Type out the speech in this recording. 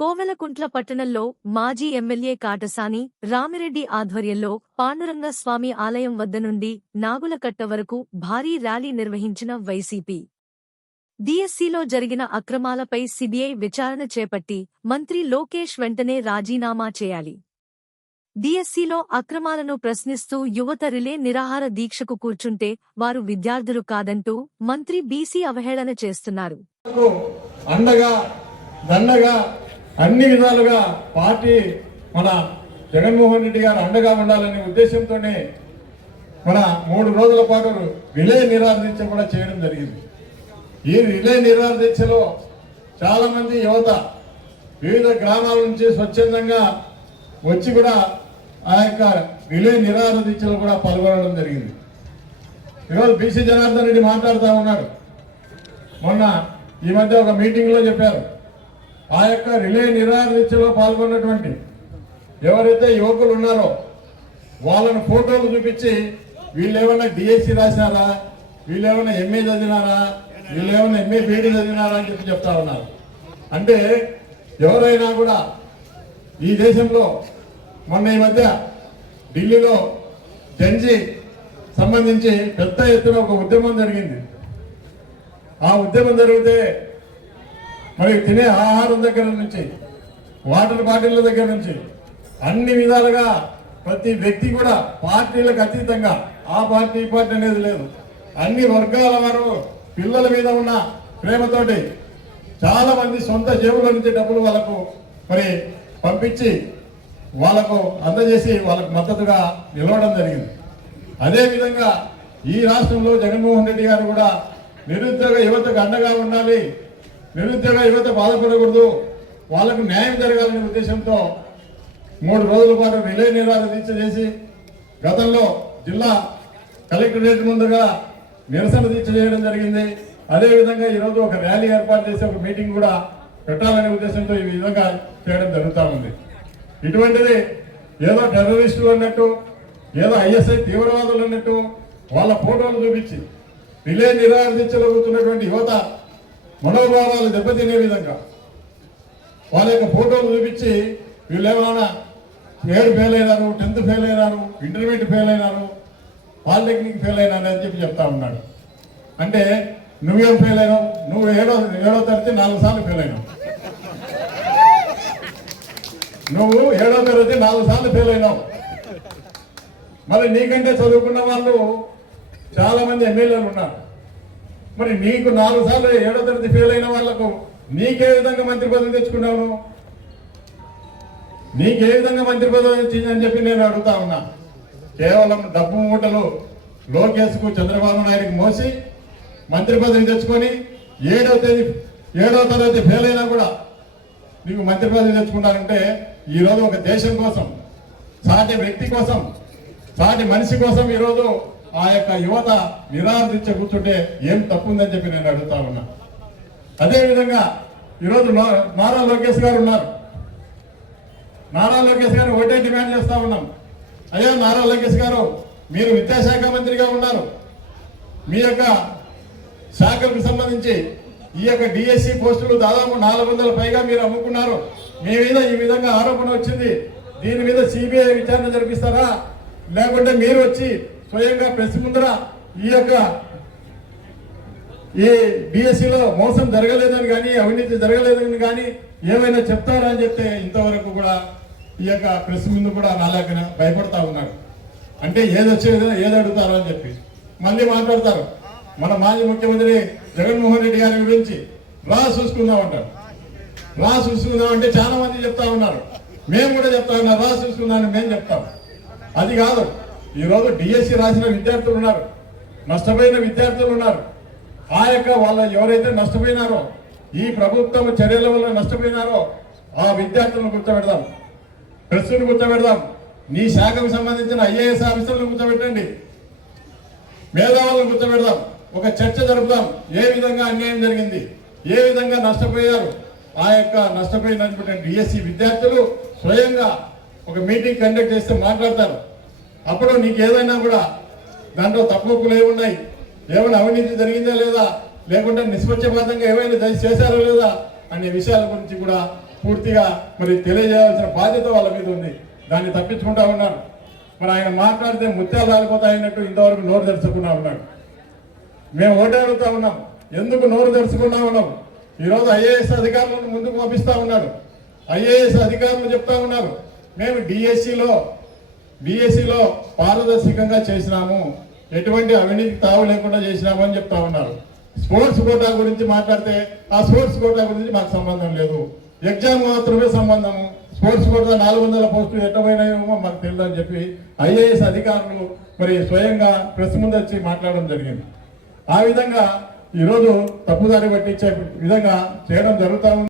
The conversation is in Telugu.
కోవెలకుంట్ల పట్టణంలో మాజీ ఎమ్మెల్యే కాటసాని రామిరెడ్డి ఆధ్వర్యంలో పాండురంగ స్వామి ఆలయం వద్ద నుండి నాగులకట్ట వరకు భారీ ర్యాలీ నిర్వహించిన వైసీపీ. డీఎస్సీలో జరిగిన అక్రమాలపై సీబీఐ విచారణ చేపట్టి మంత్రి లోకేష్ వెంటనే రాజీనామా చేయాలి. డీఎస్సీలో అక్రమాలను ప్రశ్నిస్తూ యువత రిలే నిరాహార దీక్షకు కూర్చుంటే వారు విద్యార్థులు కాదంటూ మంత్రి బీసీ అవహేళన చేస్తున్నారు. అన్ని విధాలుగా పార్టీ మన జగన్మోహన్ రెడ్డి గారు అండగా ఉండాలనే ఉద్దేశంతోనే మన 3 రోజుల పాటు రిలే నిరాహార దీక్ష కూడా చేయడం జరిగింది. ఈ రిలే నిరాహార దీక్షలో చాలా మంది యువత వివిధ గ్రామాల నుంచి స్వచ్ఛందంగా వచ్చి కూడా ఆ యొక్క రిలే నిరాహార దీక్షలో కూడా పాల్గొనడం జరిగింది. ఈరోజు బీసీ జనార్దన్ రెడ్డి మాట్లాడుతూ ఉన్నాడు. మొన్న ఈ మధ్య ఒక మీటింగ్లో చెప్పారు, ఆ యొక్క రిలే నిరాహార దీక్షలో పాల్గొన్నటువంటి ఎవరైతే యువకులు ఉన్నారో వాళ్ళని ఫోటోలు చూపించి వీళ్ళేమన్నా డిఎస్సి రాశారా, వీళ్ళేమన్నా ఎంఏ చదివినారా, వీళ్ళేమన్నా ఎంఏ బీడీ చదివినారా అని చెప్తా ఉన్నారు. అంటే ఎవరైనా కూడా ఈ దేశంలో మొన్న ఈ మధ్య ఢిల్లీలో జెన్జీ సంబంధించి పెద్ద ఎత్తున ఒక ఉద్యమం జరిగింది. ఆ ఉద్యమం జరిగితే మరి తినే ఆహారం దగ్గర నుంచి వాటర్ బాటిళ్ల దగ్గర నుంచి అన్ని విధాలుగా ప్రతి వ్యక్తి కూడా పార్టీలకు అతీతంగా ఆ పార్టీ ఈ పార్టీ అనేది లేదు, అన్ని వర్గాల వారు పిల్లల మీద ఉన్న ప్రేమతోటి చాలా మంది సొంత జేబుల నుంచి డబ్బులు వాళ్ళకు మరి పంపించి వాళ్ళకు అందజేసి వాళ్ళకు మద్దతుగా నిలవడం జరిగింది. అదేవిధంగా ఈ రాష్ట్రంలో జగన్మోహన్ రెడ్డి గారు కూడా నిరుద్యోగ యువతకు అండగా ఉండాలి, నిరుద్యోగ యువత బాధపడకూడదు, వాళ్లకు న్యాయం జరగాలనే ఉద్దేశంతో 3 రోజుల పాటు రిలే నిరాహార దీక్ష చేసి గతంలో జిల్లా కలెక్టరేట్ ముందుగా నిరసన దీక్ష చేయడం జరిగింది. అదేవిధంగా ఈరోజు ఒక ర్యాలీ ఏర్పాటు చేసి ఒక మీటింగ్ కూడా పెట్టాలనే ఉద్దేశంతో ఈ విధంగా చేయడం జరుగుతూ ఉంది. ఇటువంటిది ఏదో టెర్రరిస్టులు అన్నట్టు, ఏదో ఐఎస్ఐ తీవ్రవాదులు అన్నట్టు వాళ్ళ ఫోటోలు చూపించి రిలే నిరాహార దీక్షలో కూర్చున్నటువంటి యువత మనోభావాలు దెబ్బతినే విధంగా వాళ్ళ యొక్క ఫోటోలు చూపించి వీళ్ళు ఏమైనా 7 ఫెయిల్ అయినారు, 10th ఫెయిల్ అయినారు, ఇంటర్మీడియట్ ఫెయిల్ అయినారు, పాలిటెక్నిక్ ఫెయిల్ అయినారు అని చెప్తా ఉన్నాడు. అంటే నువ్వేం ఫెయిల్ అయినావు? నువ్వు ఏడో తరగతి 4 సార్లు ఫెయిల్ అయినావు. నువ్వు 7వ తరగతి 4 సార్లు ఫెయిల్ అయినావు. మరి నీకంటే చదువుకున్న వాళ్ళు చాలా మంది ఎమ్మెల్యేలు ఉన్నారు. మరి నీకు 4 సార్లు 7వ తరగతి ఫెయిల్ అయిన వాళ్లకు నీకే విధంగా మంత్రి పదవి తెచ్చుకున్నావు? నీకే విధంగా మంత్రి పదవి వచ్చిందని చెప్పి నేను అడుగుతా ఉన్నా. కేవలం డబ్బు మూటలు లోకేష్కు చంద్రబాబు నాయుడికి మోసి మంత్రి పదవి తెచ్చుకొని 7వ తరగతి ఫెయిల్ అయినా కూడా నీకు మంత్రి పదవి తెచ్చుకుంటారంటే ఈరోజు ఒక దేశం కోసం, సాటి వ్యక్తి కోసం, సాటి మనిషి కోసం ఈరోజు ఆ యొక్క యువత నిరాహార దీక్ష కూర్చుంటే ఏం తప్పు ఉందని చెప్పి నేను అడుగుతా ఉన్నా. అదేవిధంగా ఈరోజు నారా లోకేష్ గారు ఉన్నారు. నారా లోకేష్ గారు ఒకటే డిమాండ్ చేస్తా ఉన్నాం. అయ్యా నారా లోకేష్ గారు, మీరు విద్యాశాఖ మంత్రిగా ఉన్నారు. మీ యొక్క శాఖలకు సంబంధించి ఈ యొక్క డిఎస్సి పోస్టులు దాదాపు 400 పైగా మీరు అమ్ముకున్నారు. మీ మీద ఈ విధంగా ఆరోపణ వచ్చింది. దీని మీద సిబిఐ విచారణ జరిపిస్తారా, లేకుంటే మీరు వచ్చి స్వయంగా ప్రెస్ ముందర ఈ డిఎస్సిలో మోసం జరగలేదని కానీ, అవినీతి జరగలేదని కానీ ఏమైనా చెప్తారా అని చెప్తే ఇంతవరకు కూడా ఈ యొక్క ప్రెస్ ముందు కూడా నాలాగన భయపడతా ఉన్నాడు. అంటే ఏదొచ్చేదో ఏదో అడుగుతారో అని చెప్పి మళ్ళీ మాట్లాడతారు. మన మాజీ ముఖ్యమంత్రి జగన్మోహన్ రెడ్డి గారి గురించి రా చూసుకుందాం అంటారు. రా చూసుకుందాం అంటే చాలా మంది చెప్తా ఉన్నారు. మేము కూడా చెప్తా ఉన్నాం, రా చూసుకుందామని మేము చెప్తాం. అది కాదు, ఈరోజు డిఎస్సి రాసిన విద్యార్థులు ఉన్నారు, నష్టపోయిన విద్యార్థులు ఉన్నారు. ఆ యొక్క వాళ్ళ ఎవరైతే నష్టపోయినారో, ఈ ప్రభుత్వం చర్యల వల్ల నష్టపోయినారో ఆ విద్యార్థులను కూర్చోబెడదాం, ప్రెస్ను కూర్చోబెడదాం, నీ శాఖకు సంబంధించిన ఐఏఎస్ ఆఫీసర్లను కూర్చోబెట్టండి, మేధావులను కూర్చోబెడదాం, ఒక చర్చ జరుపుదాం. ఏ విధంగా అన్యాయం జరిగింది, ఏ విధంగా నష్టపోయారు, ఆ యొక్క నష్టపోయినటువంటి డిఎస్సి విద్యార్థులు స్వయంగా ఒక మీటింగ్ కండక్ట్ చేస్తే మాట్లాడతారు. అప్పుడు నీకు ఏదైనా కూడా దాంట్లో తప్పులు ఏమున్నాయి, ఏమైనా అవినీతి జరిగిందా లేదా, లేకుంటే నిష్పక్షపాతంగా ఏమైనా చేశారో లేదా అనే విషయాల గురించి కూడా పూర్తిగా మరి తెలియజేయాల్సిన బాధ్యత వాళ్ళ మీద ఉంది. దాన్ని తప్పించుకుంటా ఉన్నారు. మరి ఆయన మాట్లాడితే ముత్యాలు రాలిపోతాయన్నట్టు ఇంతవరకు నోరు తెరుచుకున్నా ఉన్నాడు. మేము ఓటే అడుగుతా ఉన్నాం, ఎందుకు నోరు తెరుచుకున్నా ఉన్నాం? ఈరోజు ఐఏఎస్ అధికారులను ముందుకు పంపిస్తా ఉన్నాడు. ఐఏఎస్ అధికారులు చెప్తా ఉన్నారు, మేము డిఎస్సిలో పారదర్శకంగా చేసినాము, ఎటువంటి అవినీతి తావు లేకుండా చేసినాము అని చెప్తా ఉన్నారు. స్పోర్ట్స్ కోటా గురించి మాట్లాడితే ఆ స్పోర్ట్స్ కోటా గురించి మాకు సంబంధం లేదు, ఎగ్జామ్ మాత్రమే సంబంధము. స్పోర్ట్స్ కోటా 400 పోస్టులు ఎట్టబోయినాయేమో మాకు తెలియదు అని చెప్పి ఐఏఎస్ అధికారులు మరి స్వయంగా ప్రెస్ ముందు వచ్చి మాట్లాడడం జరిగింది. ఆ విధంగా ఈరోజు తప్పుదారి పట్టించే విధంగా చేయడం జరుగుతూ ఉంది.